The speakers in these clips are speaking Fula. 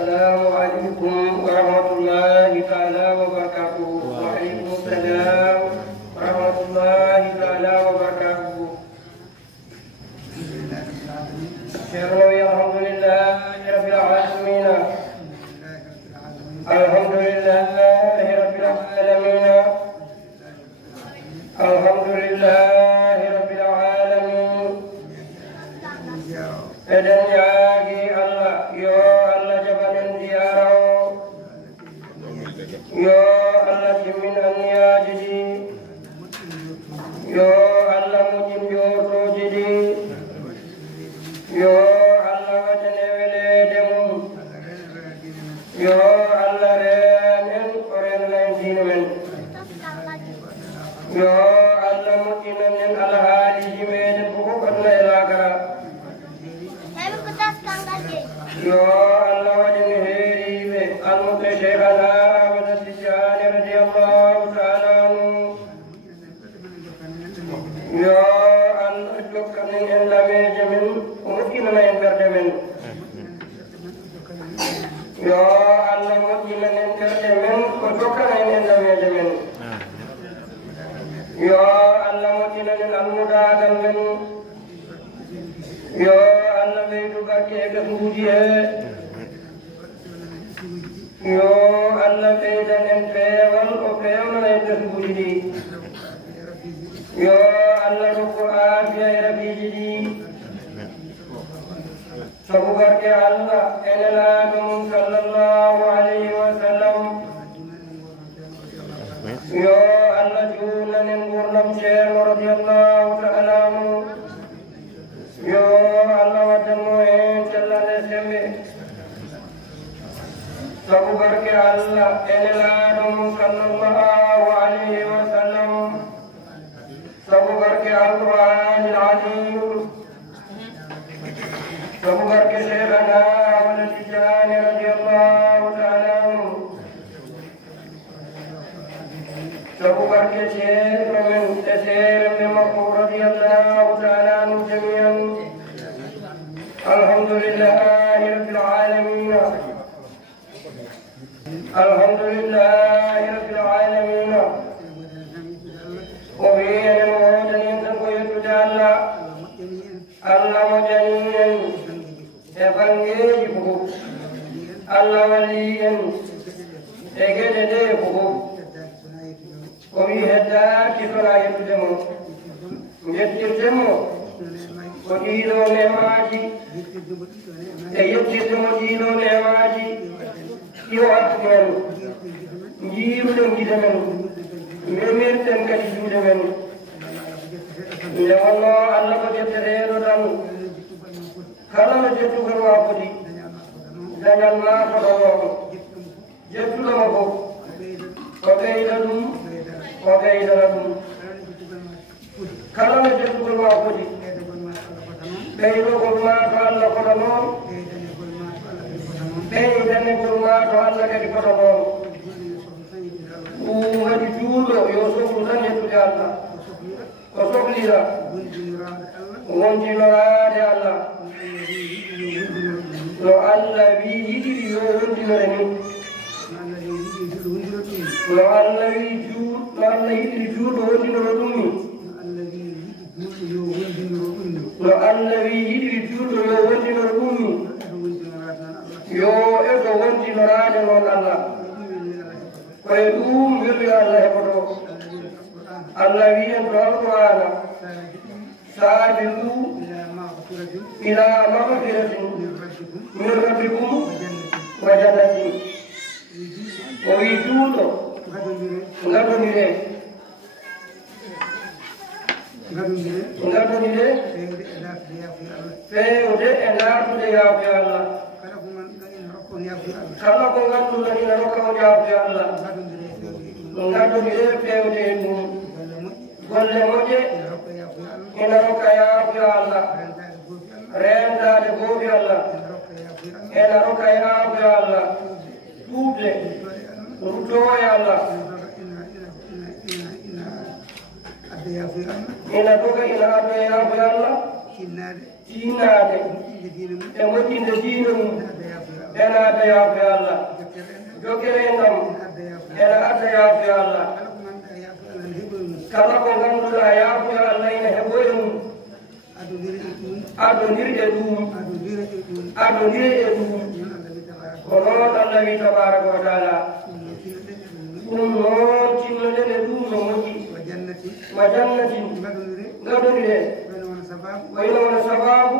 السلام عليكم ورحمة الله تعالى وبركاته. وعليكم السلام ورحمة الله تعالى وبركاته. الحمد لله رب العالمين. الحمد لله رب العالمين. الحمد لله رب العالمين. Eden yagi Allah, yo Allah jabanin diaro, yo Allah jimin ania jadi, yo Allah mujim yo jadi, yo Allah wajane wele demu, yo Allah ren koren lain dinemen, yo Allah mujinanen Allah hali jimen buku Allah elakara. Yo Allah wajani heriwe al-muqri shaykhana wa nasijani radiyallahu ta'ala anhu. Yo Allah jokkanin en lame jamin umukkinana en gardemen. Yo Allah mujjinan en gardemen ko jokkanan en lame jamin. Yo Allah mujjinan en almudagal men. Yo Allah beidu barke gafuji hai. Yo Allah beidan en peewal o peewna en gafuji di. Yo Allah ruku aafiya e rabiji di. Sabu barke Allah enelaɗum sallallahu alayhi wa sallam. Yo Allah juunan en gurnam ceerno radiyallahu ta'ala anhu. Yo Allah wadanno en cellande sembe. Sabu barke Allah enelaɗum sallallahu alayhi wa sallam. Sabu barke al-Qur'an al-azim. Sabu barke shaykhana wa nasijani radiyallahu ta'ala anhu. Sabu barke shaykhna min tasir min maqbul radiyallahu ta'ala anhu jami'an. Alhamdulillahi rabbil alamin. Alhamdulillahi rabbil alamin. وبين الموجنين تنقيت جعلا الله مجنين يفنجيبه الله وليا يجدده وبيهداك فلا يتدمه يتدمه وجيلو نماجي يتدمه جيلو نماجي يوعدمن جيلو جدمن Memir dan kaju dengan, ya Allah Allah berjaya dan kalau jatuh ke apa di, janganlah pada jatuh ke apa, pakai dalam, kalau jatuh ke apa di, kalau kurma kalau pada mau, dan kurma kalau jadi pada mau. Ngadi juulo yo sohlu tan yettude Allah ko sohlira wondinorade Allah no Allah wi yiɗiri yo wondinore min no Allah yiɗiri juuɗo wondinoro ɗum min no Allah wi yiɗiri juuɗo yo wondinoro ɗum min yo ego wondinorade noon Allah ويدوم يرجع الله يبرو الله يبرو سابقوا إلى مغفرة من ربكم وجنة ويجود غدوني فيودي أنار يا الله kalau kau ngadu dari neraka jawab ya Allah. Ngadu dire peude mu. Golle moje. Neraka ya Allah. Renda de go ya Allah. Neraka ya Allah. Tuble. Rudo ya Allah. Ina doga ina ado ya Allah. Inade. Emoti de dinu. ena adda yaafu ya Allah jokere ndam ena adda yaafu ya Allah kala ko ganduɗa yaafu ya Allah ina heɓoye mum adondirɗe ɗum adondire e ɗum ko noon Allah wi tabaraka wa taala ɗum noon tinnodene ɗum no moƴƴi ma jannatin gadonire wayno wona sababu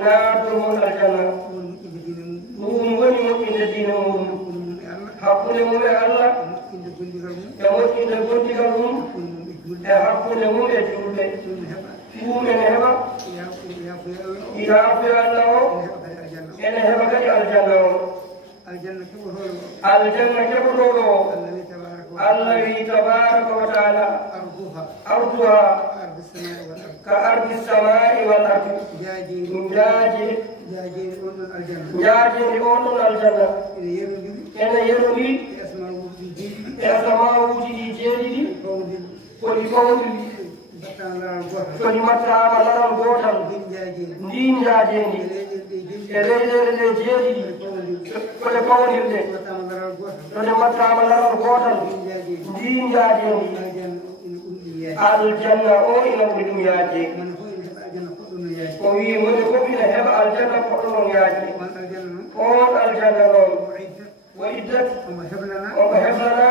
naatol mon aljanna ɗum woni moƴƴinde diine muɗum hakkunde mum e Allah e moƴƴinde gondigal mum e hakkunde mum e julɓe ɗum ene heɓa yaafu Allah o ene heɓa kadi aljanna o aljanna keɓotoɗo o Allah wi tabaraka wa taala arduha ka ardi samai wal ardi jaajiri on ɗon aljanna ene yerowi e asamawuji ɗi jeeɗiɗi koni fawdiri koni mattama laral gotal ndin jaajendi e leyɗele ɗe jeeɗiɗi kone fawdirde tone mattama laral gotal ndin jaajendi aljanna o ina ɓuri ɗum yaaje o wi moni fof ina heɓa aljanna poɗɗo noon yaaje on aljanna noon wo iddat omo heblana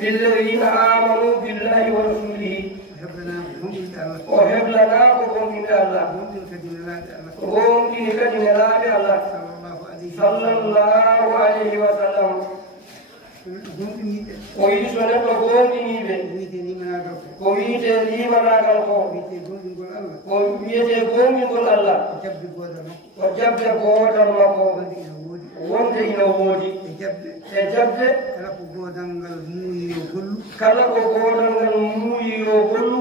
lilladina amanu billahi wa rasulihi o heblana ko gonɗinde Allah gonɗini kadi nelaaɓe Allah sallallahu alayhi wa sallam o yiɗi so neɗɗo gonɗiniɓe ko wiite limanagal ko ko wiyete gonɗingol Allah ko jabde goodal makko wonde ina woodi e jabde kala ko goodal ngal muuyi yo gollu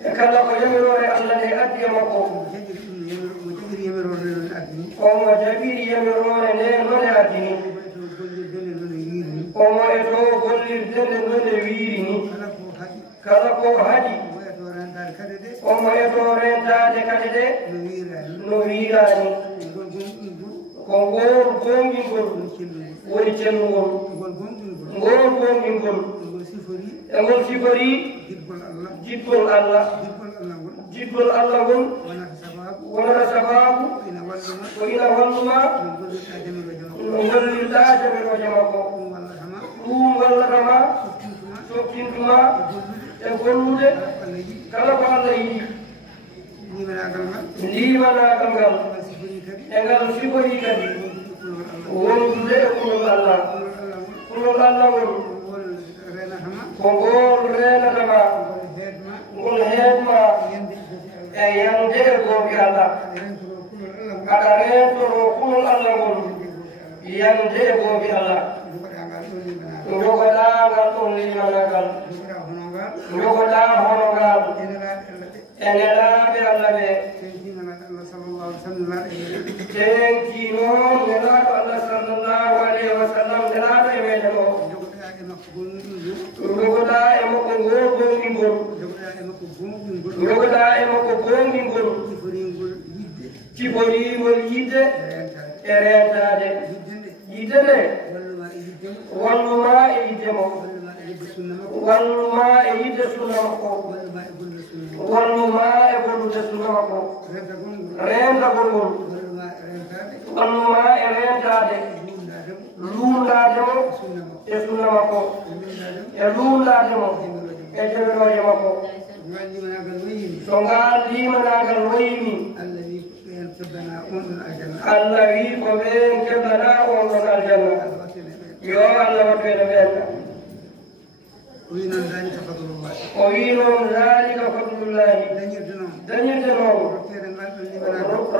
e kala ko yamirore Allah nde addi e makko omo jaɓiri yamirore nde none addini omo e to gollirdende none wiiri ni kala ko haɗi omo e to rentade kadi de no wiirani ko ngol gongingol woni cellugol ngol gongingol e ngol sifori jiɗgol Allah ngol wonata sababu ko ina walluma no gollirɗa jamiroje makko ɗum wallatama softintuma e gollude kala ko Allah yiɗi limanagal ngal e ngal sifori kadi wondude e kulol Allah won ko ngol renatama ngol heedma e yande e goobi Allah aɗa rentoro kulol Allah ngol yande e goobi Allah jogoɗangal ɗon limanagal jogoɗa honogal e nelaaɓe Allah ɓe tenki noon nelaaɗo Allah sallallahu alayhi wa sallam nelaaɗo e meɗen o jogoɗa e makko ngol gongingol jogoɗa e makko gongingol ciforingol yidde e rentade yidde nde walluma e yidde mo walluma e yidde sunna makko walluma e gollude sunna makko rentagol ngol walluma e rentade luundade mo e sunna makko e luundade mo e jamiroje makko so ngal limanagal wayimi Allah wi ko ɓen keɓana on ɗon aljanna yo Allah waɗɓene ɓenna o wi noon zalika fadlullahi dañirde noon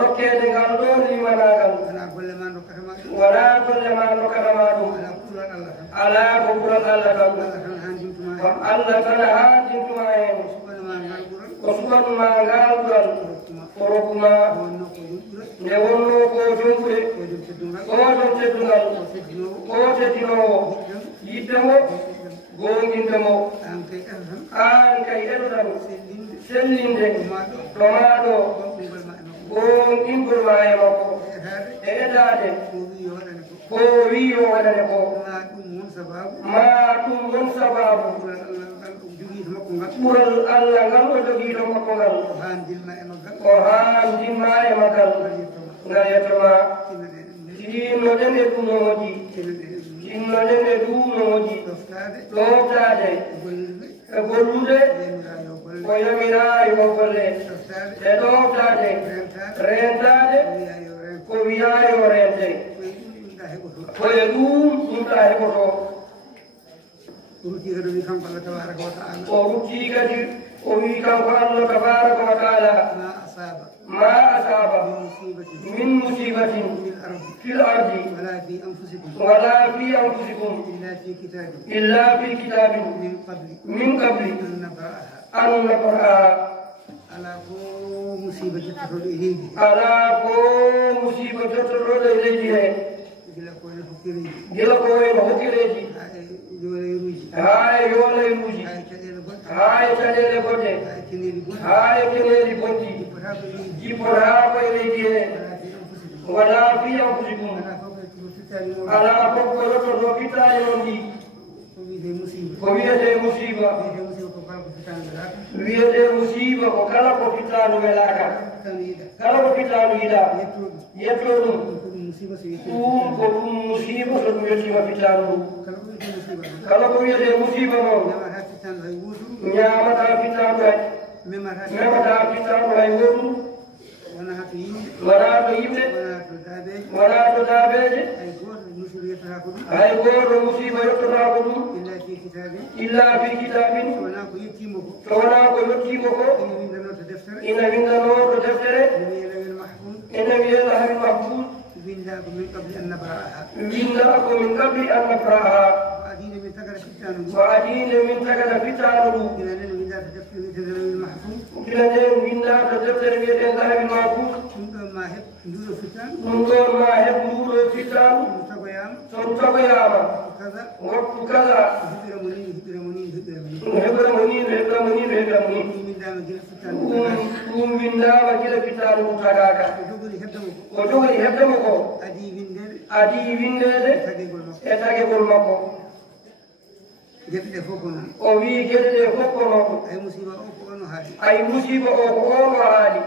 rokkede ngal ɗo limanagal wala gollema dokkatama ɗum ala ko ɓural Allah kam kam Allah tan haajintuma hen ko suɓanuma ngal ɓural ko rokkuma nde wonno ko jonkude oɗon teddungal o teddinowo yidde mo gonginde mo an kay eɗoɗan sellinde ɗomaɗo قوم إنكر ما يمكو إدادة قوي ولنكو ما تم سباب قرال الله غلو جوجي دو مكوغال وهان دين ما يمكال نايتما دين ندن دو نوجي دين ندن دو نوجي توفتاده gollude ko yamirayi ko golle e ɗoftade rentade ko wiyayo rente koye ɗum ɗumɗa heɓoto o rutti kadi o wi kanko allah tabaraka wa taala ma asaba min musibatin fil ardi wala fi anfusikum illa fi kitabin min qabli an nabraha ala ko musiba jottoɗo leydi he gila ko en hokkireji hay yolayruji hay caɗele goɗɗe hay keneɗi bonɗi jippota koye leydi he wala fi anfusikum ala fof ko yottoto fittani noon ɗi ko wiyete musiba wiyete musiba ko kala ko fittanu welaka kala ko fittanu yiɗa yetto ɗum ɗum ko ɗum musiba so ɗum yettima fittanu ɗum kala ko wiyete musiba noon ñamata fittanu hay memata fittanu hay woɗum wona to yimɓe wona to daabeje hay goto musiba yettota ko ɗum illa fi kitabin so wona ko yettima ko ina windano to deftere ina wiye lahil mahfud winda ko min qabli an nabraha ko adine min tagada fittanu ɗum kila nden winda to deftere wiyete lahil mahfud ɗum ɗon ma heɓ nduɗo fittanu son tagoyama waktu kaza ɗum windama gila fittanu ɗum tagaka ko jogori heɓdemo ko adi windede e tagegol makko o wi gueɗe ɗe fof ko noon ay musiba o ko ono haali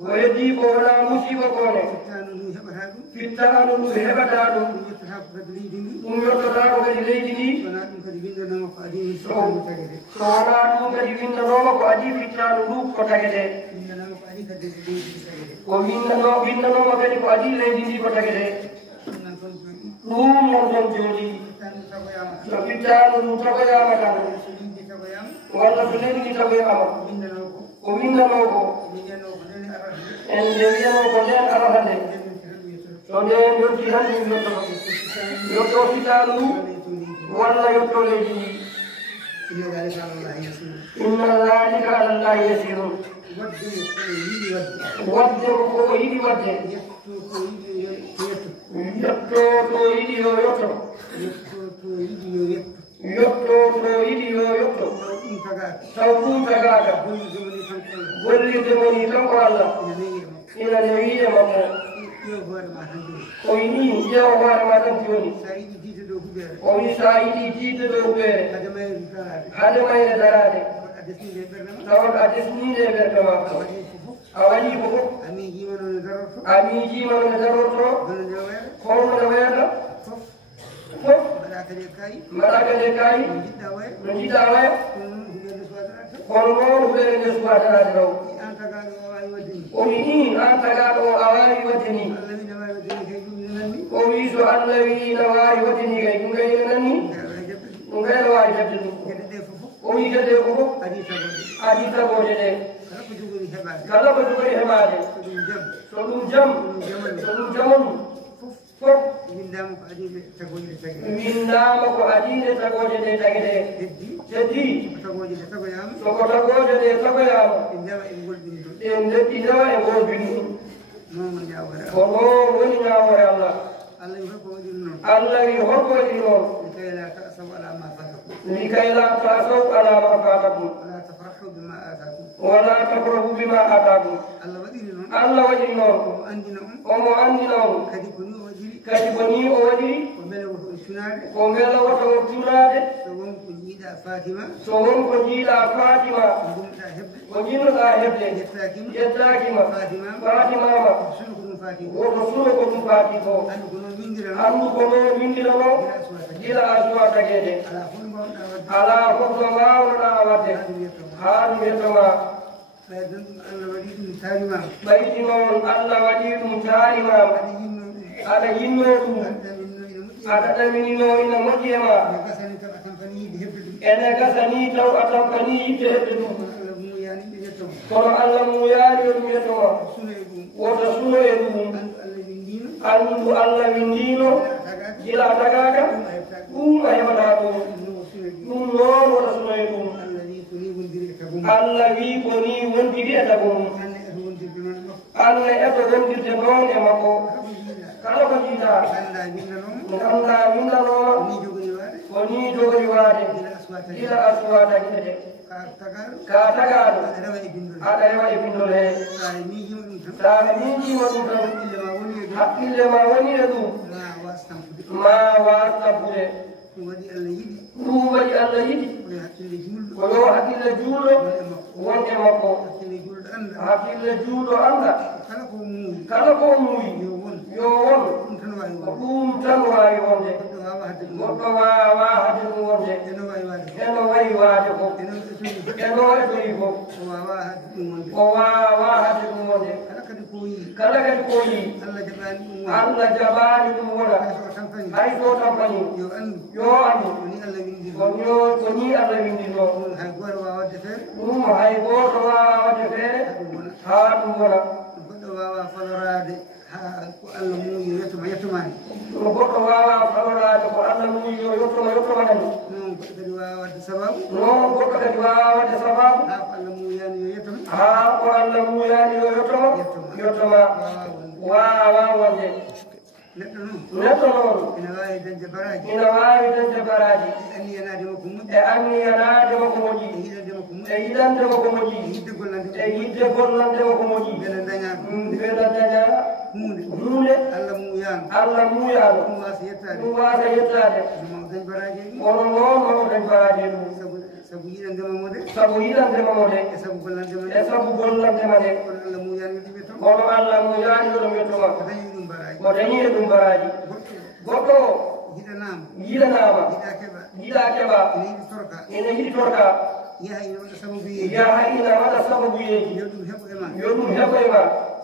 o heddi ko wona musiba kone fittanu ɗum heɓata ɗum ɗum yettotako kadi leydi ndi so wona ɗum kadi windanoma ko adi fittanu ndu ko tagete ko windanoma kadi ko adi leydi ndi ko tagete ɗum non ton jooɗi so fittanu ɗum tagoyama tan walla so leydi ndi tagoyama ko windano ko en nde wiyano ko nden arata nde so nden yotti tan ɗum yotto fittanu ndu walla yotto leydi ndi inna dhalika ala llahi yasirun wadde ko o yiɗi wadde yetto to yiɗi yo yotto yotto to yiɗi yo yotto taw ɗum tagaka gollirde moni kanko allah ina ne wiye mammo o yini ƴeewa hoorema tan joni o wi sa yiɗi jiide dow huɓere hade mayre darade tawon a desnide ɓerde makko a waɗi ko fof a miijima none darorto holno nde weerta fof mbaɗaka nde kayi no jiɗɗa waya kono noon huɓere nde suwatanade taw o wi ni an tagaɗo o a wawi wadde ni o wi so allah wi ina wawi wadde ni kay ɗum kayne nanni ɗum kayne wawi jabde ɗum o wi gueɗe ko fof adi tagoje ɗe kala ko jogori heɓade so ɗum jam so ɗum jamanu fof windama ko adine tagoje ɗe tagete heddi soko tagoje ɗe tagoyama en leɗɗinama e goldini ko noon woni ñawore allah allah wi holko waɗi noon likay la tasaw ala ma fatakum wala tafrahu bima atakum Allah waɗi noon omo andina on kadi ko ni o waɗiri ko mbela woto o tunade so wonko jiiɗa Fatima ko jinnoɗa heɓde yettakima Fatimama woto suno ko ɗum faati ko andu ko noon windirano gila a suwa tagede ala fof to wawnoɗa wadde haa ɗum yettoma ɓayti noon Allah waɗi ɗum tarimama aɗa yinno ɗum aɗa ɗaminino ina moƴƴi e ma ene gasani taw a tampani yidde heɓde ɗum kono Allah muyani yo ɗum yettoma woto suno e ɗum andu Allah windino gila tagaka ɗum a heɓata ɗum ɗum noon woto suno e ɗum Allah wi ko ni wondiri e tago mum Allah eto wondirde noon e makko kala ko jiiɗa ganda windanoma ko ni jogori waade gila aswata gueɗe ka tagaɗo aɗa rewa e bindol he sa miijima ɗum tan haqqille ma woni e ɗum ma was tampude ɗum waɗi Allah yiɗi ko yo haqqille juulɗo won e makko haqqille juulɗo anda kala ko muuyi yo won ko ɗum tan wawi wonde goɗɗo wawa hadde ɗum wonde eno wayi waade fof eno etori fof o wawa hadde ɗum wonde kala kadi ko yi Allah jaɓani ɗum wona hay so tampani yo andu ko ni Allah windino ɗum hay goto wawa wadde feere ha ɗum wona wawa falorade ko Allah muuyi yettomani no goɗɗo wawa falorade ko Allah muuyi yo yettomanani noon goɗɗo kadi wawa wadde sababu noon goɗɗo kadi wawa wadde sababu ha ko Allah muuyani yo yettoma ha ko Allah muuyani yo yettoma wawa wonde neɗɗo noon ina wawi dañde baraji anniyanade makko moƴƴi e anniyanade makko moƴƴi e yiɗande makko moƴƴi e yidde gollande makko moƴƴi beela daña hunde Allah muuyano ɗum wasa yettade mamo dañ baraji kono noon mamo dañ baraji ɗum sabu yiɗandema mo de e sabu gollandema de kono Allah muuyani yo ɗum yettoma ko dañi e ɗum baraji goɗɗo yiɗanama yiɗa keɓa ene yiɗi torka yaha ina waɗa sababu yeji yo ɗum heɓo e ma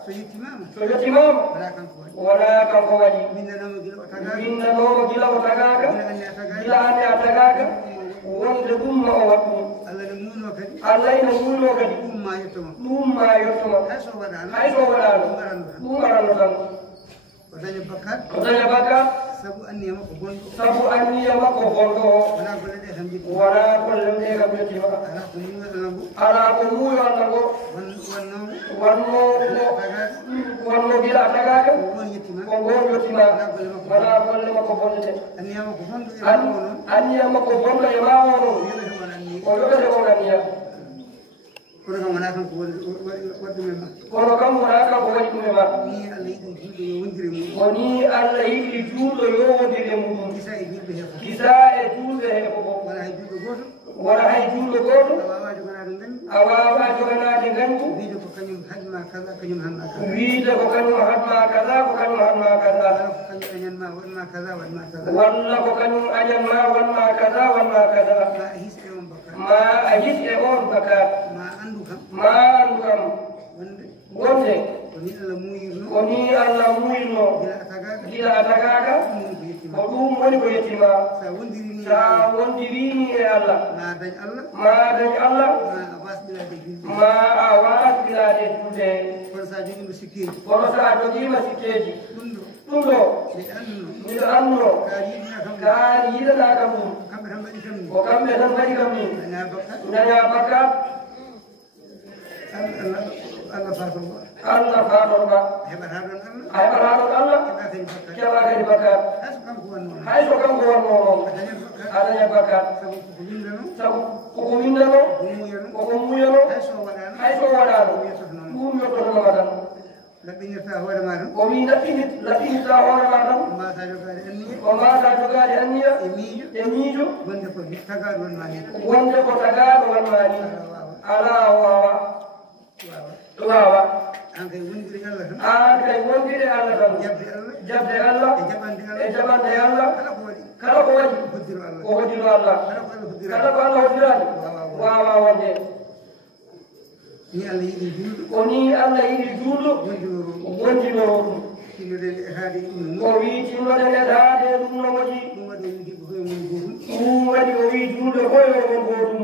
so yettimama wona kanko waɗi windanoma gila o tagaka gila ande a tagaka wonde ɗum ma o wat ɗum Allah ina muyno kadi ɗum ma yettoma hay so waɗano ɗum arano tan o daña bakkat sabu anniya makko bonɗo o wona gollem ɗe kam yettima ala ko muuyo Allah ngo wonno gila tagaka ko ngon yettima wona golle makko bonɗe de anniya makko bonɗo e ma wono o yoɓete on anniya kono kam wona kanko waɗɗum e ma kono kam wona kanko waɗi ɗum e ma woni Allah yiɗi juulɗo yo wondiri e muɗum gisa e juulɓe he fof wona hay juulɗo goto a wawa joganade gandu wiide ko kañum hadma kaza ko kañum hanma kaza walla ko kañum añanma wanma kaza ma a his e on bakkat ma andu kam wonde ko ni Allah muyirno gila a tagaka ko ɗum woni ko yettima sa wondirini e Allah ma dañ Allah ma a wasɓilade julde kono sa jogiima sikkeji ɗum ɗo miɗo anno kaari yiɗana kam ɗum ko kamɓe tan mbaɗi kam ni daña bakkat Allah fator ba a heɓata ɗon Allah keɓa kadi bakkat hay so kanko wonno noon a daña bakkat sabu koko windano koko muyano hay so waɗano ɗum yettotonoma tan laɓɓinirta hoore ma tan o wi laɓɓinirta hoore ma tan mbasa jogade anniya o mbasa jogade anniya e miijo wonde ko tagaɗo wonma ni wonde ko tagaɗo wonma ni ala wawa wawa an kay wondiri Allah tan an kay wondiri Allah tan jabde Allah e jaɓande Allah kala ko waɗi ko hoddiro Allah kala ko Allah hoddirani wawa wonde ni Allah yiɗi julɗo o ni Allah yiɗi julɗo wondinoro ɗum tinnoɗen etade ɗum o wi tinnoɗen etade ɗum no moƴi ɗum waɗi o yiɗi koye mum gotum ɗum waɗi o wi julɗo koye mon gotum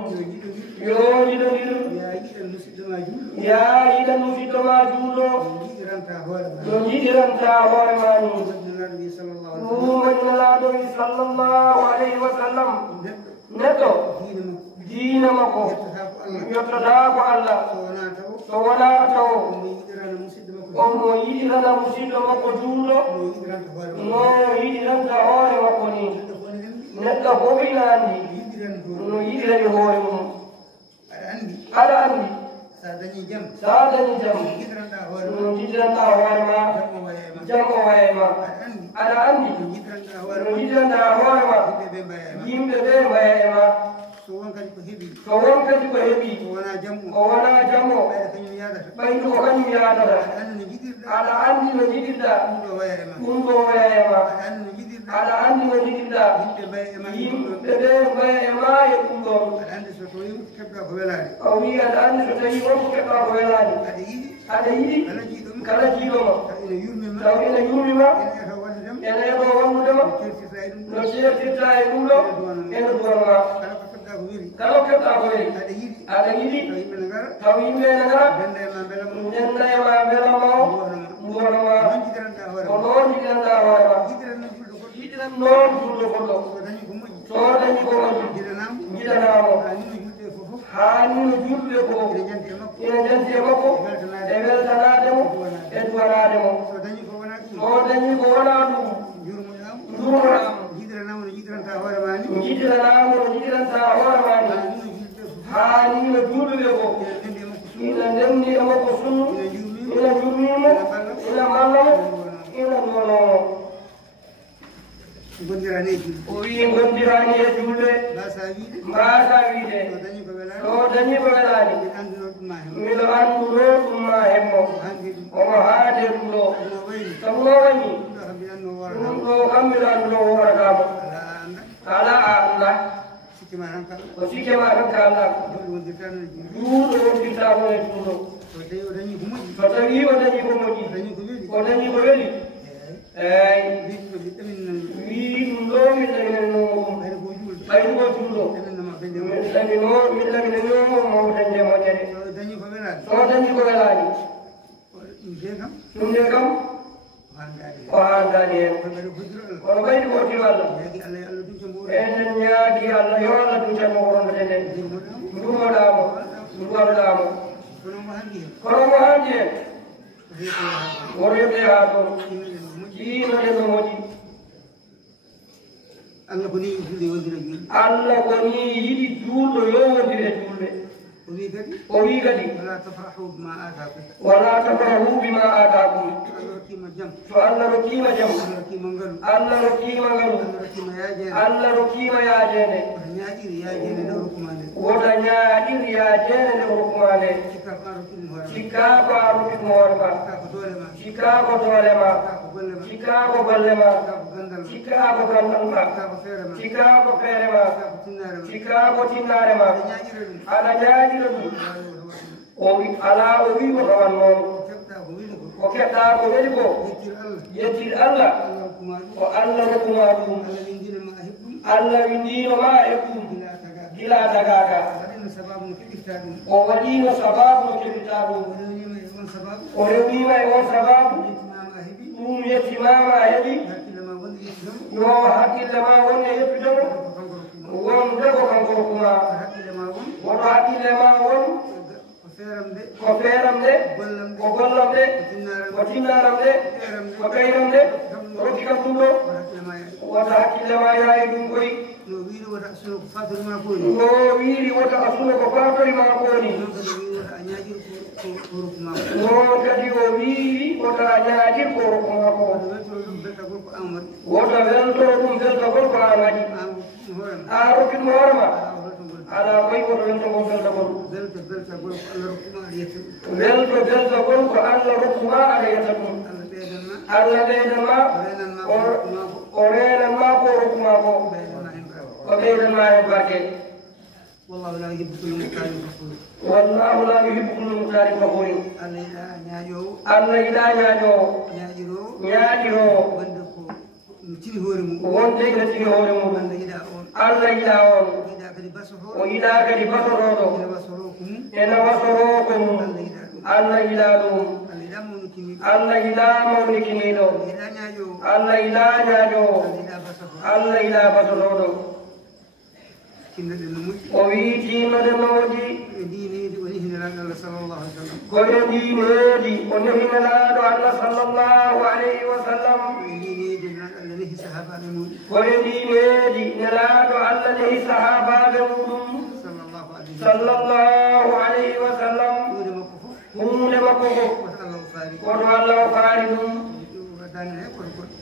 yo yiɗondir ya yiɗan musidɗoma julɗo ya yiɗan musidɗoma julɗo jiɗiranta hoore ma no jiɗiranta hoore ma ni nabi sallallahu ɗum waɗi nelaɗo wi sallllahu alayhi wa sallam neɗɗo diina makko yettata ko Allah so wona taw omo yiɗirana musidɗo makko julɗo no yiɗiranta hoore makko ni neɗɗo fof ina anndi no yiɗirani hoore mum aɗa anndi sa dañi jam no jiɗiranta hoore ma jam o waye ma aɗa anndi no jiɗiranta hoore ma yimɓe ɓe mbaya e ma so won kadi ko heɓi o wona jammo ɓaydu ko kañum yadata aɗa anndi no jiɗirɗa ɗum ɗo waya e ma aɗa anndi no jiɗirɗa yimɓe ɓe mbaya e ma e ɗum ɗon o wi aɗa anndi so tawi wonko keɓɗa ko welani aɗa yiɗi kala jiiɗoma taw ene yurmima ene eɗo walludema no certirta e ɗum ɗo ene duwanma kala ko keɓɗa ko weli aɗa yiɗi taw yimɓe ene ngara ndenna e ma mbelama o duwanama ko noon jiɗiranta hoore ma jiɗiran noon julɗo goɗɗo so dañi ko moƴƴi jiɗanamo hani no julɓe fof ina janti e makko e weltanademo e duwanademo so dañi ko wona ɗum jurmoɗam jiɗiranamo no jiɗiranta hoore ma ni hani no julɓe fof ina ndenni e makko sunnu ina jurmimo ina ballamo ina duwanomo o wi gondirani e julɓe mbasa wiide so dañi ko welani miɗo anduɗo ɗum ma hemmo omo haade ɗum ɗo sabu no wañi ɗum ɗo kam miɗo anduɗo woratamo ala a anda ko sikkema tan ka anda juuɗo wondirtamo e juuɗo so tawi o dañi ko moƴƴi o dañi ko weli eyyi wi ɗum ɗo min ɗaminannomo ɗum ɓaydu ko juuɗo min ɗaminannomo mawtande moƴƴere so dañi ko welani ɗum de kam o handani hen kono ɓaydi ko tim Allah enen ñaagi Allah yo Allah ducanmo woronde nden jurmoɗamo duwanɗamo kono mo handi hen woto yoɓe ha toon ɗino ɗen no moƴƴi Allah ko ni yiɗi julɗo yo wondire julɓe o wi kadi wala tafrahu bima atakum so Allah rokkima jam Allah rokkima ngalu Allah rokkima yaajede wota ñaaɗiri yaajede nde rokkuma nde cikka ko a rokkitmo hoore ma cikka ko doole ma cikka ko golle ma cikka ko gandal ma cikka ko feere ma cikka ko tinnare ma aɗa ñaaɗira ɗum o wi ala o wi ko rawan noon ko keɓɗa ko weli ko yettir Allah ko Allah rokkuma ɗum Allah windino ma e ɗum gila dagaka o waɗino sababu no keɓirta ɗum o rewnima e on sababu ɗum yettimama heeɓi yo haqqille ma wonde yettudomo wonde ko kanko rokkuma woto haqqille ma won ko feeram nde ko gollam nde ko tinnaram nde ko ɓeyram nde rokki kam ɗum ɗo wota hakkille ma yaayi ɗum koy no wiiri wota assuno ko fatorima koni noon kadi o wii wota ñaadir ko rokku makko woto weltoro ɗum weltagol ko an waɗi a rokkitmo hoorema ala koye woto weltogol weltagol welto weltagol ko allah rokkuma aɗa yetta ɗum allah ɓeydanma o renanma ko rokkuma ko o ɓeydanma hen barke والله لا يحب كل مختال فخور والله لا يحب كل مختال فخور الله إذا ñaaƴiro wonde ina tigi hoore mum Allah yiɗa on o yiɗa kadi basoroɗo ena wasoro ko mum Allah yiɗa ɗum Allah yiɗa mawnikiniɗo Allah yiɗa ñaaƴowo Allah yiɗa basoroɗo o wi tinnoɗe moƴƴi koye ndineedi o nehinelaɗo Allah sallllahu alayhi wa sallam koye ndineedi nelaɗo Allah nehi sahabaɓe muɗum sallllahu alayhi wa sallam hunde makko fof koto Allah o faari ɗum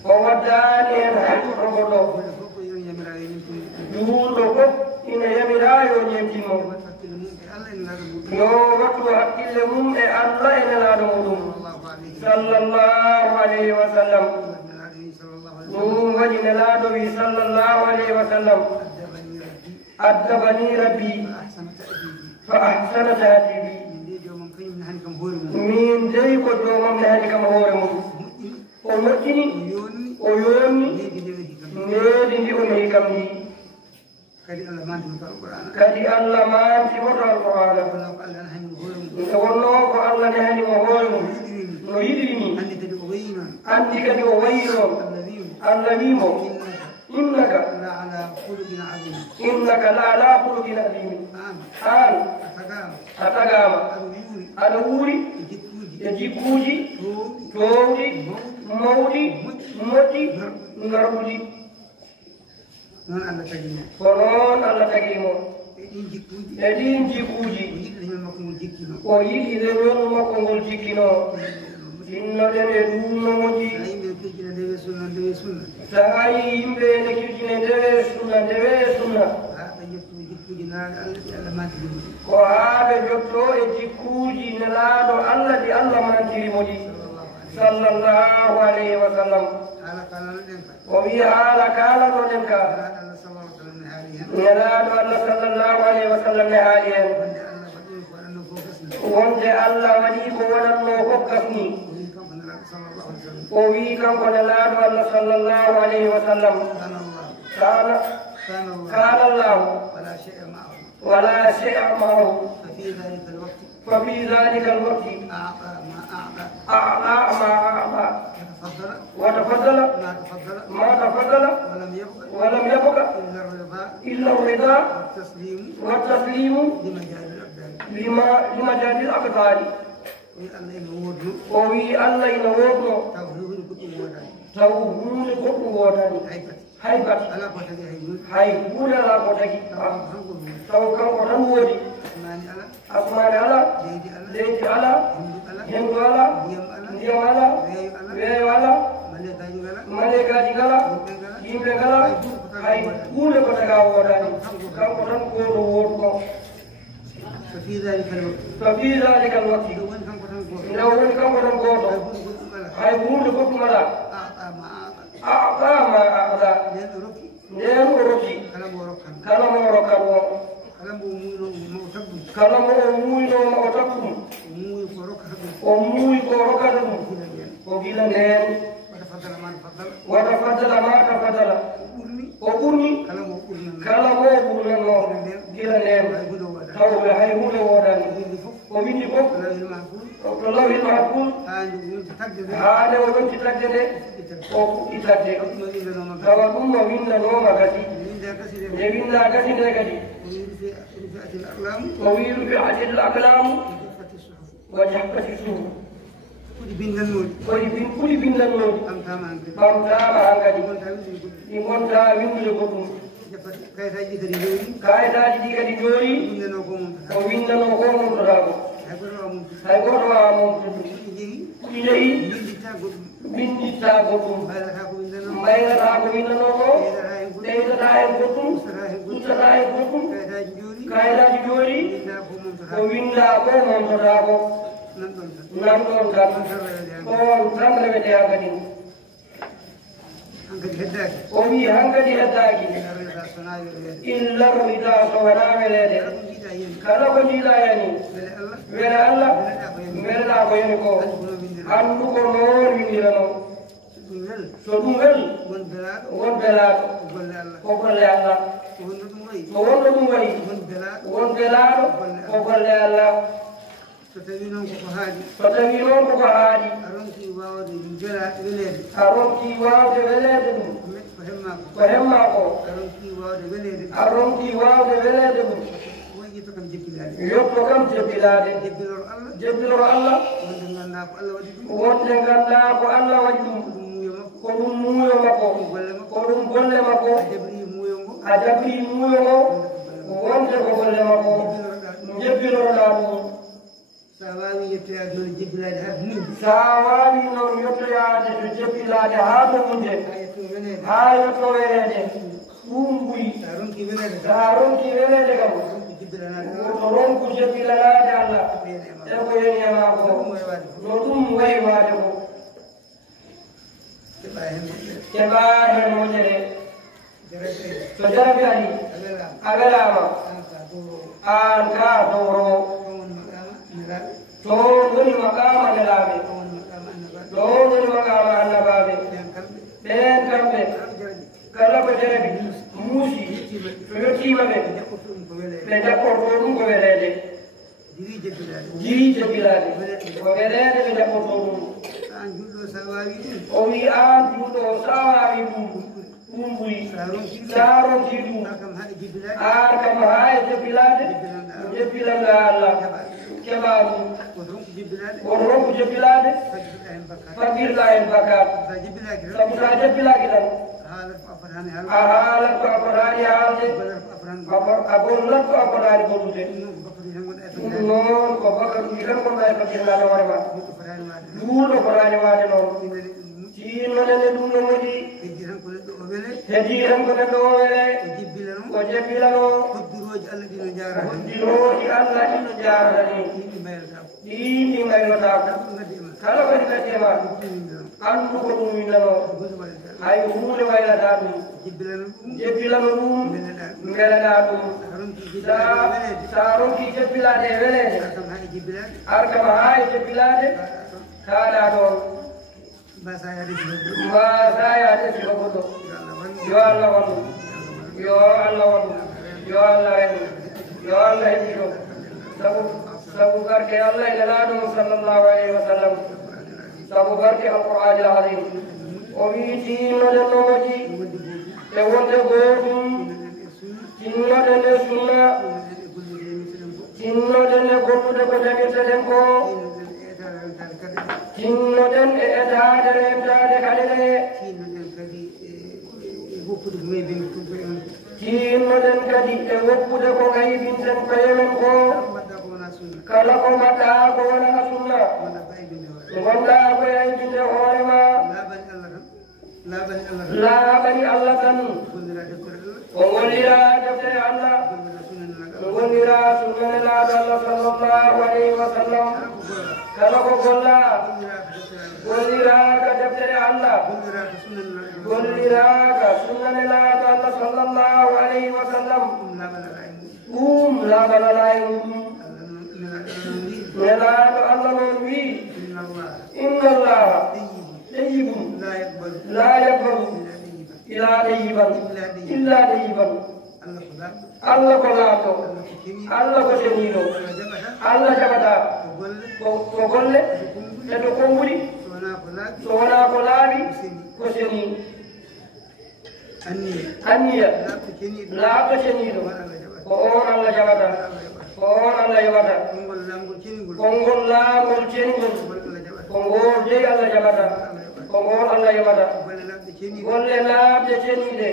o waddani hen haygoto goɗɗo juulɗo fof ina yamira yo ñemtimo yo wattu hakkille mum e Allah e nelaɗo muɗum sallllahu alayhi wa sallam ɗum waɗi nelaɗo wi sallllahu alayhi wa sallam addabani rabbi fa ahsana tahdibi min dey ko jomam ne hani kam hoore mum o moƴƴini o yonni ndeedi ndi o nehi kam ndi kadi Allah mantimoto alqur'ana nde wonno ko Allah nehanimo hoore mum no yiɗiri ni andi kadi o wayi noon Allah wimo innaka la ala khuluqin azimin an a tagama aɗa wuuri e jikkuuji towɗi mawɗi moƴƴi ngarɗuɗi ko noon Allah tagimo e ɗin jikkuuji o yiɗi leñol makko ngol jikkino innoɗen e ɗumno moƴƴi tawi yimɓe ne kirjine ndewe sunna ko haaɓe jotto e jikkuuji nelaɗo Allah ɗi Allah mantirimo ɗi sallllahu alayhi wa sallam o wi haala kalanoɗen ka nelaɗo Allah sallllahu alayhi wa sallam ne haali hen wonde Allah waɗi ko waɗatno fof gasni o wi kanko nelaɗo Allah sallllahu alayhi wa sallam kana Allahu ولا شيء معه ففي ذلك الوقت أعطى ما أعطى وتفضل ما تفضل ولم يبق إلا الرضا والتسليم لمجال الأقدار وفي الله ينوضنا توهون كتب وطني هيبت هيبون لا قتكي taw kanko tan woodi asmaane ala leydi ala henndu ala ndiyam ala weeyo ala malegaji ngala yimɓe ngala hay huunde ko taga woodaani kanko tan gooto wooduko ففي ذلك الوقت لو كان غوتو هاي بوند كوكو مالا أعطى ما أعطى نير روكي كلام روكان كلام موينو موتاكم وموي كوروكان وغيلا نين وتفضل ما تفضل وقرني كلام وقرنو غيلا نين taw ɓe hay hunde woodani o windi fof to lawi mahful haade o yonti tagde nde o fuɗɗi tagde tawa ɗum o windanoma kadi nde winda kadi nde kadi o wi rufi'ati l aqlamu wa jaffati suhuf kuɗi bindannoɗi ɓamtama han kadi ɗi gonta windude goɗɗum kayitaji ɗi kadi joori o windano ko mumtotako hay goto wawa moom jeeyi ɗi jeeyi binditta goɗɗum binditta goɗɗum mbaylata ko windano mbaylata ko windano ko ɓeydata hen goɗɗum ɓeydata hen goɗɗum ustata hen goɗɗum kayitaji jooɗi kayidaji jooɗi winda ko momtata ko winda ko momtota ko nan ɗon tan on tan rewete hankadi hankadi heddaki o wi hankadi heddaki arreta sona welede illa rida so wona welede kala ko jiiɗa yani wele allah weleɗa ko yani ko andu ko noon windirano so ɗum wel won belaɗo ko golle allah so wonno ɗum wayi won belaɗo ko golle allah so tawi noon koko haaɗi so tawi noon koko haaɗi a ronki wawde welede a ronki wawde welede ɗum ko hemma ko a ronki wawde welede a ronki wawde welede ɗum yetto kam jebbinade yetto kam jebbinade jebbinoro allah jebbinoro allah wonde ganda ko allah waɗi ɗum wonde ganda ko allah waɗi ɗum ko ɗum muuyo makko ko ɗum golle makko a jabri muuyo ngo a jabri muuyo ngo wonde ko golle makko jebbinoroɗa ɗum sa wawi yettoyade noon jebbinade ha munde sa wawi noon yettoyade to jebbinade ha to munde ha yetto welede ɗum ɓuyi sa ronki welede sa ronki welede kam to ronku jebbilanade allah e ko yeniyama ko no ɗum wayi wade ko keɓa hen moƴƴere so jarabi ari a welama an ka dowro toon woni makama nelaɓe toon woni makama annabaɓe ɓen kamɓe kala ko jarabi muusi so yettima ɓe ɓe jaɓɓorto ɗum ko welede jiri jebbilade ko welede ɓe jaɓɓorto ɗum o wi an juuɗo sa wawi ɗum ɗum ɓuyi sa ronki ɗum an kam ha e jebbilade jebbilanga allah keɓa ɗum woto ronku jebbilade fagirɗa hen bakkat sabu sa jebbilaki tan a haalat ko a fotani haalde a gollat ko a fotani gollude ɗum noon ko bakka ɗum tan gonɗa e fagirɗade hoorema juuɗo fotani wade noon tinnonene ɗum no moƴi heddi tan ko neɗɗo o wele o jebbilano hoddiroji allah ɗino jarata ni ɗin ɗi gaynotako kala kadi gaddema andu ko ɗum windano hay hunde waylata ɗum jebbilano ɗum beleɗa ɗum sa ronki jebbilade e welede arkama ha e jebbilade kaɗa ɗon mbasa yaade siko goɗɗo yo allah waɗu yo allah waɗu yo allah hen yo allah heɓɓito sabu barke allah e nelaɗum sallllahu alayhi wa sallam sabu barke alqur'ani al azim o wi tinnoɗen no moƴƴi e wonde gotum tinnoɗen e sunna tinnoɗen e gollude ko jaɓirteɗen ko tinnoɗen e etade rentade kadi ɗe tinnoɗen kadi e woppude ko gaybinten koyemen ko kala ko mbaɗɗa ko wona sunna gonɗa ko yaybinde hoorema laaɓani allah tan o gollira deftere allah o gollira sunnanelaɗo allah sallllahu alayhi wa sallam kala ko golla golliraka deftere allah golliraka sunnanelaɗo allah sallllahu alayhi wa sallam ɗum laaɓanala e muɗum nelaɗo allah noon wi inna allaha ɗeyibum la yaqbalu ila ɗeyiban illa ɗeyiban allah ko laaɓɗo allah ko seniɗo allah jaɓata ko golle e to konnguli so wona ko laaɓi ko seni anniya laaɓɗo seniɗo ko on allah jaɓata ko on allah yoɓata konngol laangol cengol ko ngol dey allah jaɓata ko ngol allah yoɓata golle laaɓde ceniɗe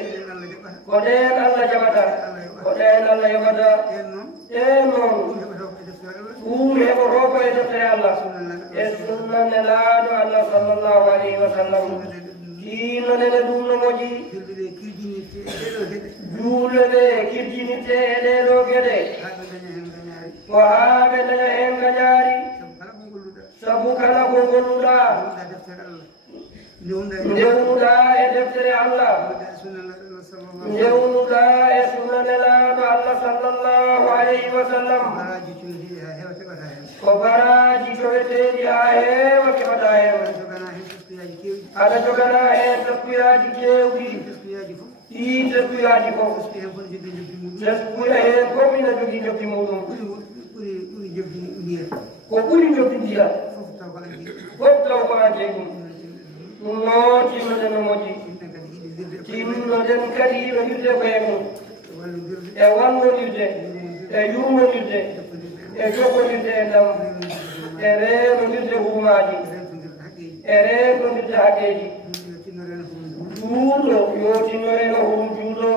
ko ɗen allah jaɓata ko ɗen allah yoɓata ɗen noon ɓuuri heɓo roko e deftere Allah e sunna nelaɗo Allah sallllahu alayhi wa sallam diino nene ɗum no moƴi juule ɗe kirjinite e ɗeɗo geɗe ko haa ɓe daña hen gañaari sabu kala ko golluɗa ndewnuɗa e deftere Allah ndewnuɗa e sunna nelaɗo Allah sallllahu alayhi wa sallam ko baraji coweteɗi ha heewa keɓata hen aɗa jogana hen taskuyaji kewɗi ɗi taskuyaji fof taskuya hen fof ina jogui jobdi muɗum ko ɓuri jobdi ndiyam fof taw ko ante ɗum ɗum noon timnoɗen no moƴƴi timnoɗen kadi yiɗo wirde koye mum e wallodirde e yurmodirde e jokkodirde e ndam e renodirde hurumaji e renodirde haqqeji juuɗo yo tinnoreno hurum juuɗo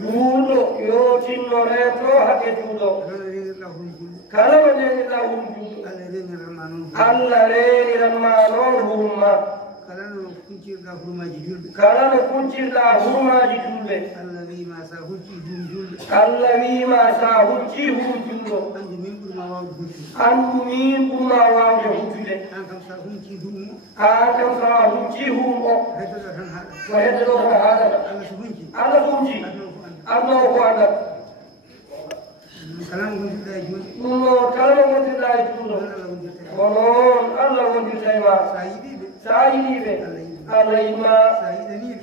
juuɗo yo tinnorento haqqe juuɗo kala mo neniɗa hurum juuɗo Allah reeniranma noon hurumma kala no kuncirɗa hurumaji julɓe Allah wima sa hucci hurum julɗo andu min ɓurma wawde huccude an kam sa hucci hurum o ko heddeɗo ko haɗata Allah so hucci adno o ko andat ɗum noon kala no gontirɗa e juuɗo ko noon Allah wondirta e ma sa yiɗiɓe Allah yiɗma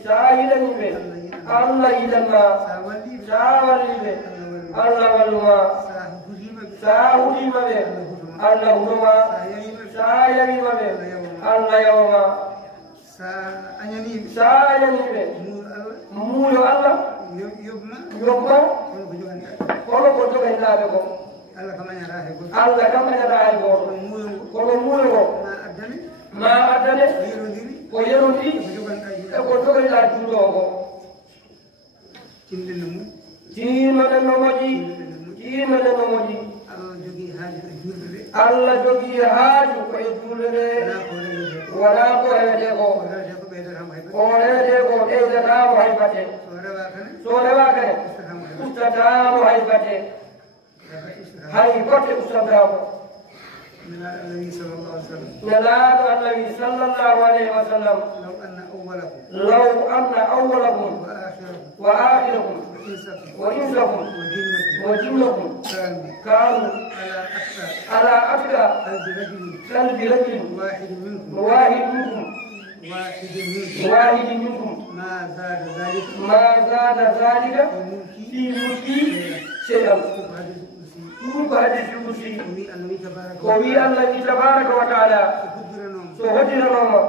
sa yiɗaniɓe Allah yiɗanma sa walliɓe Allah walluma sa huɗimaɓe Allah huɗoma sa yawimaɓe Allah yawma sa añaniɓe muuyo Allah yobma kono ko jogaynaaɓe ko Allah kam añata hay goto kono muuyo ko ma addane ko yerodi e ko jogoyɗa juuɗo o ko tinnoɗen no moƴƴi tinnoɗen no moƴƴi Allah jogii haaju koye juulde ɗe wona ko rewete ko ko rewete ko ɓeydatamo hay bate so rewa kane ustatamo hay bate hay gotte ustatamo nelaɗo Allah wi sallllahu alayhi wa sallam law anna awwalakum wa akhirakum wa insakum wa jinnakum kanu ala atqa qalbi rajulin wahid minkum ma zada dhalika fi mulki shay'an ɗum ko hadisi kursi ko wi Allah wi tabaraka wa taala so hoddiranoma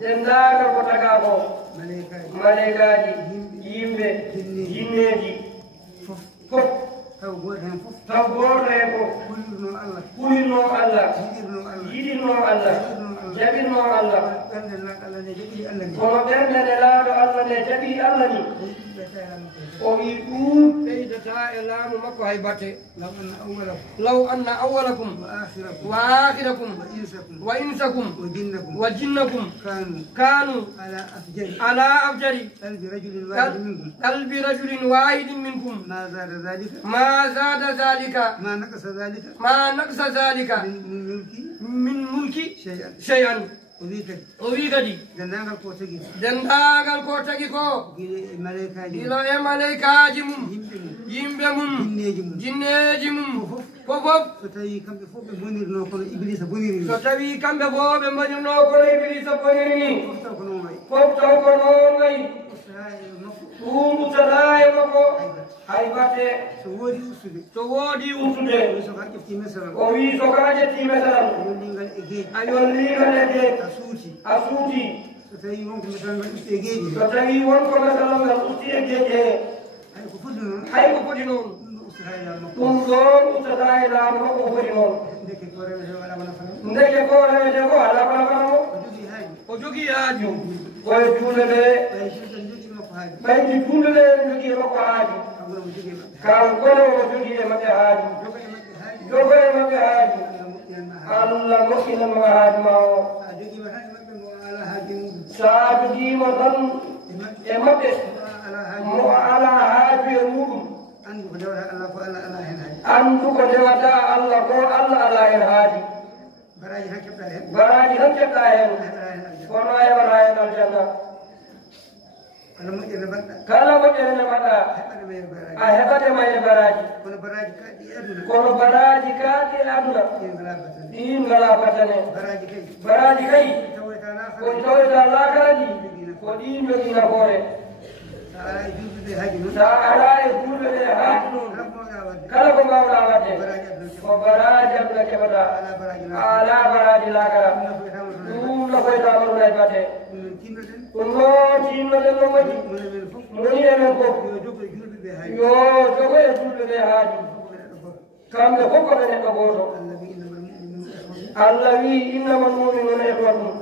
dendagal ko taga ko malaikaji yimɓe jinneji fof taw goto hen ko kulirno Allah yiɗirno Allah jaɓirno Allah kono ɓernde nde laaɗo Allah nde jaɓiri Allah ni o wi ɗum ɓeydata e laamu makko hay batte law anna awwalakum wa akhirakum wa insakum wa jinnakum kanu ala afjari qalbi rajulin wahidin minkum ma zada dhalika ma naqsa dhalika min mulki shay'an o wi kadi dendagal ko tagi ko ilo e malaikaji mum yimɓe mum jinneji mum fofof so tawi kamɓe fof ɓe bonirno kono iblisa boniri so tawi kamɓe fof ɓe bonirno kono iblisa boniri ni fof taw ko noon wayi ɗum ustata e makko hay batte so woodi ustude o wi soka ƴetti mesaral a yolligal e geej a suuti so tawi wonko mesalal ngal usti e geej he hay ko foti noon ɗum ɗon ustata e laamu makko ko foti noon ndeke ko rewete ko ala ko nafanamo o jogii haaju koye juulde ɗe ɓaydi juulde ɗe jogii makko haaju kankono o jogii e maɓɓe haaju jogo e maɓɓe haaju Allah moƴƴinanma haaju ma o sa jogiima tan e maɓɓe mo ala haaju e muɗum anndu ko ndewata Allah ko Allah ala hen haaju baraji tan keɓɗa hen kono a heɓata hen aljanna kala moƴƴere nde mbaɗɗa a heɓatema e baraji kono baraji kaaɗi e aduna ɗin ngala batane baraji kay ko taweta lakaraji ko ɗin jogii nafoore sa ala e julɓe ɗe haaju ɗum kala ko mbawɗa wadde ko baraji aduna keɓata ala baraji lakara ɗum nafoytama ɗum ay batte ɗum noon tinnoɗen no moƴƴi moni emen fof yo jogo e julɓe ɓe haaju kamɓe fof koɓe neɗɗo gooto Allah wi innama almuminuna ihwatun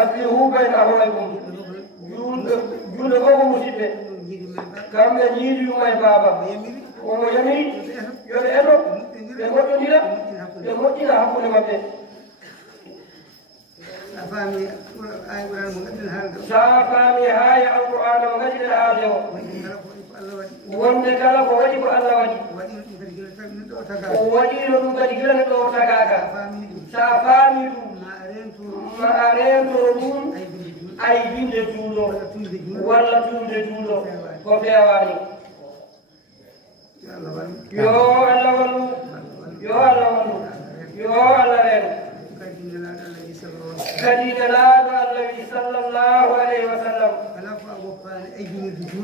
aslihu bayna ahwaykum julɓe fof ko musidɓe kamɓe jiiɗi ɗum e baaba omo yamiri yoɓe eto ɓe moƴƴodira ɓe moƴƴina hakkunde maɓɓe sa faami haaya alqur'ana mo gaɗiɗen haalde o wonde kala ko waɗi ko Allah waɗi o waɗino ɗum kadi gila neɗɗo o tagaka sa faami ɗum ma a rentoro ɗum ay binde juuɗo walla tumde juuɗo ko fewani yo Allah wallu yo Allah wallu yo Allah ren kadi nelaaɗo Allah wi sallallahu alayhi wa sallam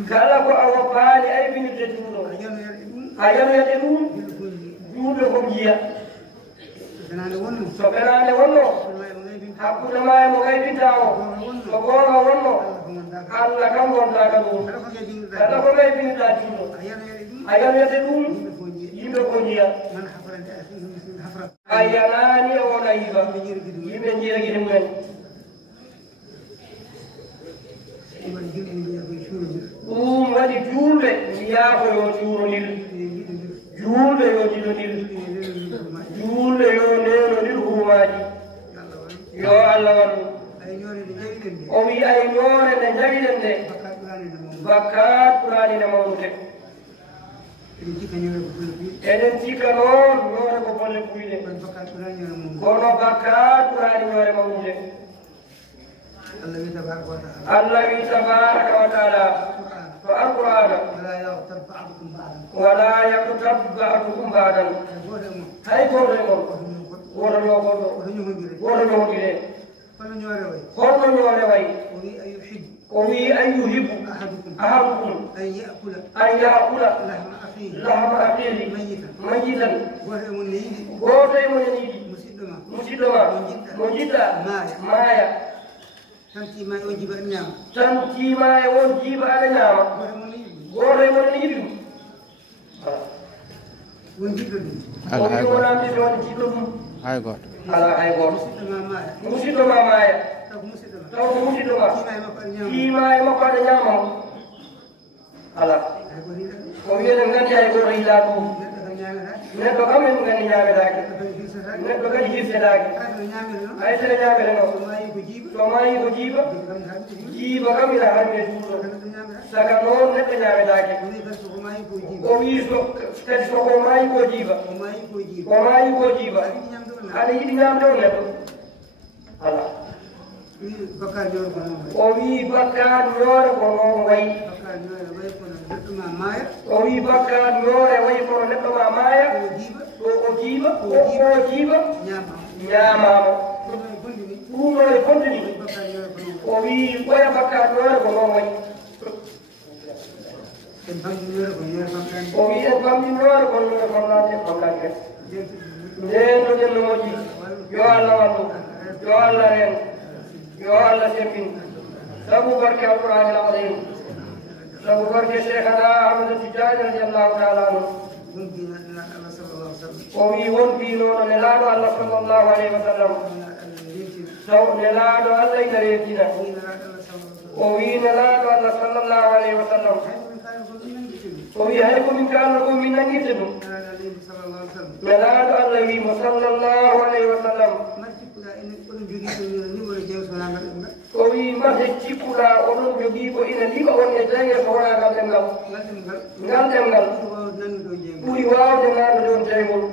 kala ko a woppaani aybinirde juuɗo a yanoyade ɗum juuɗo ko jiya so ɓeraande wonno hakkude ma e mo gaybinta o so goonga wonno Allah kam wontaka ɗum kala ko gaybinirɗa juuɗo a yanoyade ɗum yimɓe ko jiya a yanaani e wona yiba yimɓe jiragi ɗum men ɗum waɗi juulɓe mbiyaa ko yo juurondir juulɓe yo jiɗondir juulɓe yo nenodir huumaaji yo Allah waɗu o wi ay ñoore nde jawiɗen nde bakkat ɓuraani nde mawnude eɗen cikka noon ñoore ko bolle kuyɗe kono bakkat ɓuraani ñoore mawnude Allah wi tabaraka wa taala to alqur'ana wala yaktab ba'dukum ba'dan hay goto e mon woto yo goɗɗo woto ñohondire holno ñoore wayi o wi an yuhibbu ahadukum an yaakula lahma aqihi mayitan goto e mon ene yiɗi musidɗo ma mo jiɗɗa maaya tan tiima e won jiiba aɗa ñaama goto e mon ene yiɗi ɗum o wi wonamde ɗon jiɗɗo ɗum hay goto ala hay goto musidɗo ma maaya taw ko musidɗo ma tiima e makko aɗa ñaama mo ala o wi eɗen nganndi hay goto yiɗa ɗum neɗɗo kam en nganndi ñaametaake neɗɗo kadi hirsetake hay sene ñamere no so maayi ko jiiba jiiba kam ina harmi e juuɗo saka noon neɗɗo ñametake o wi kadi soko maayi ko jiiba o maayi ko jiiba aɗa yiɗi ñamde on neɗɗo ala o wi bakkat ñoore ko noon wayi o wi bakkat ñoore wayi kono neɗɗo ma maaya o jiiba o jiiba ñaamama ɗum ɗo e fondini o wi ɓoya bakkat ñoore ko noon wayi o wi en famɗi ñoore ko ñoore famɗake nden no ƴenno moƴƴi yo Allah wallu yo Allah ren yo Allah sembin sabu barke alqur'an al-azim sabu barke cheikhana Ahmad Tijani radiyallahu ta'ala anhu o wi wonɓi noon nelaaɗo Allah sallllahu alayhi wa sallam taw nelaaɗo Allah ina reetina o wi nelaaɗo Allah sallllahu alayhi wa sallam وهي هيكم من كان لكم من نجيتهم ملاد الله صلى الله عليه وسلم وهي ما تجيبنا ونن يجيب إلى ليبا ونجاي فورا قدمنا قدمنا وهي واو جمال دون جايبون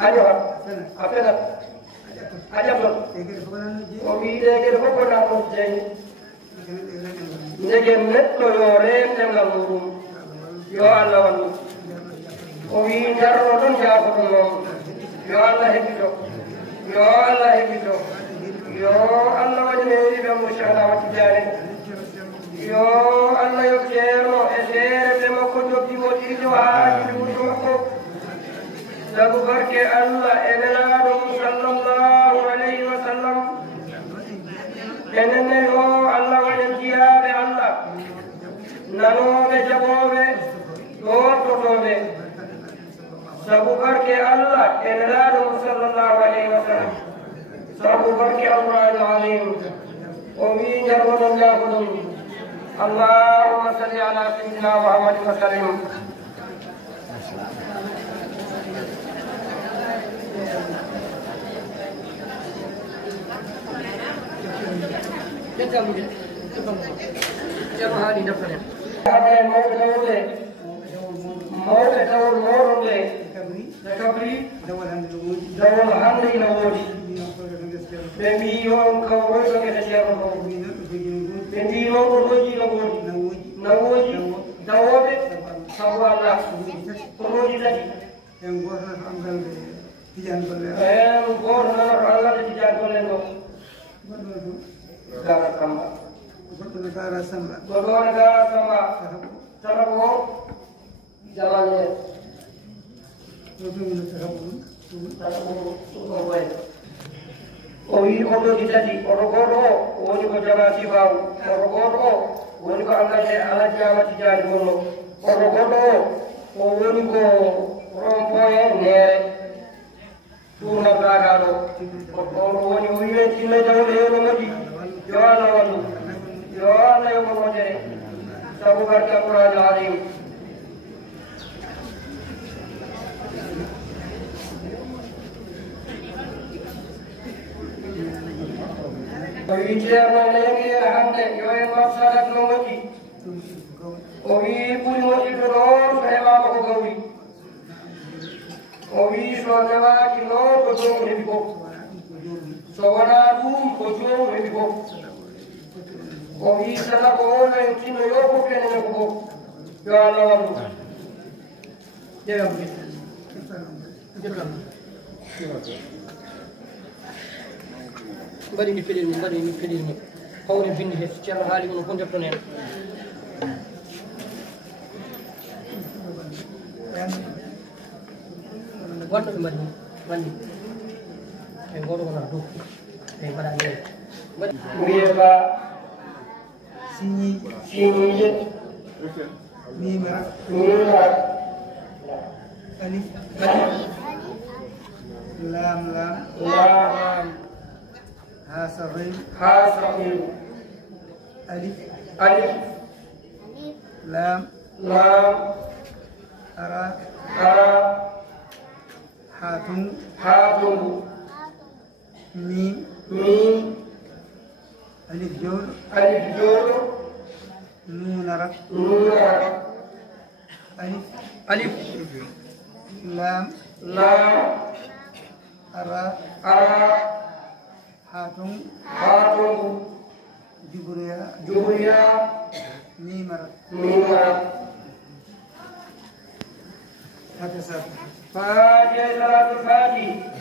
أيوة أفلا أجابل وهي دكتور فكرنا نجاي نجم نتلو يورين نملهم يا الله والله وين جرّودون جاكودون يا الله هبيتو يا الله هبيتو يا الله وجهي بمشاهدة وتجاري يا الله يكيرو أسير بمكتوب تيموتي جواه بمشوقه سبحانك الله إبراهيم صلى الله عليه وسلم إننا هو الله وجهي الله نانو بجبوه توتوبه سبحانك الله إبراهيم صلى الله عليه وسلم سبحانك الله العظيم ومن جرد الله اللهم صل على سيدنا محمد وسلم هذه نفسها هذا الموت دور مورله كبري دور هندي نوري بميوم كوروش كتشير بميوم روجي نوجي دوابه سوالا روجي لدي Negara sama. Terabo jalannya. Oi odo ditadi, orogoro, oni ko jaga sibau, orogoro, oni ko angkase ala jawa tijari gono, orogoro, oni ko rompoe nere, tuna bragado, oni uye tinna jawa leono modi, joana walu, joana yo mojere, sabu barka Qur'an azim. Wicara lagi hamde, yoy masalah nomadi. Owi puri modi dorong saya bawa gawi. Owi soalnya kilo kosong ribu. Soalnya kosong ribu. Owi salah bola yang kino yo bukan yang aku. Jalan. Jalan. Jalan. Bari ni filmi hawri bindi he ceerno haali ko ko jotto nen wonno be mari wandi e goto wona do e mara ni wieba sini mimara alif lam حاصل ألف لام أرى حاتم ميم ألف جور نون ألف لام أرى حاتم جبريا ميمر هذا سب فاجئ صلاة الفاتحة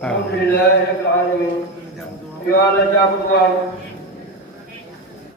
الحمد لله رب العالمين. يا الله جاب الله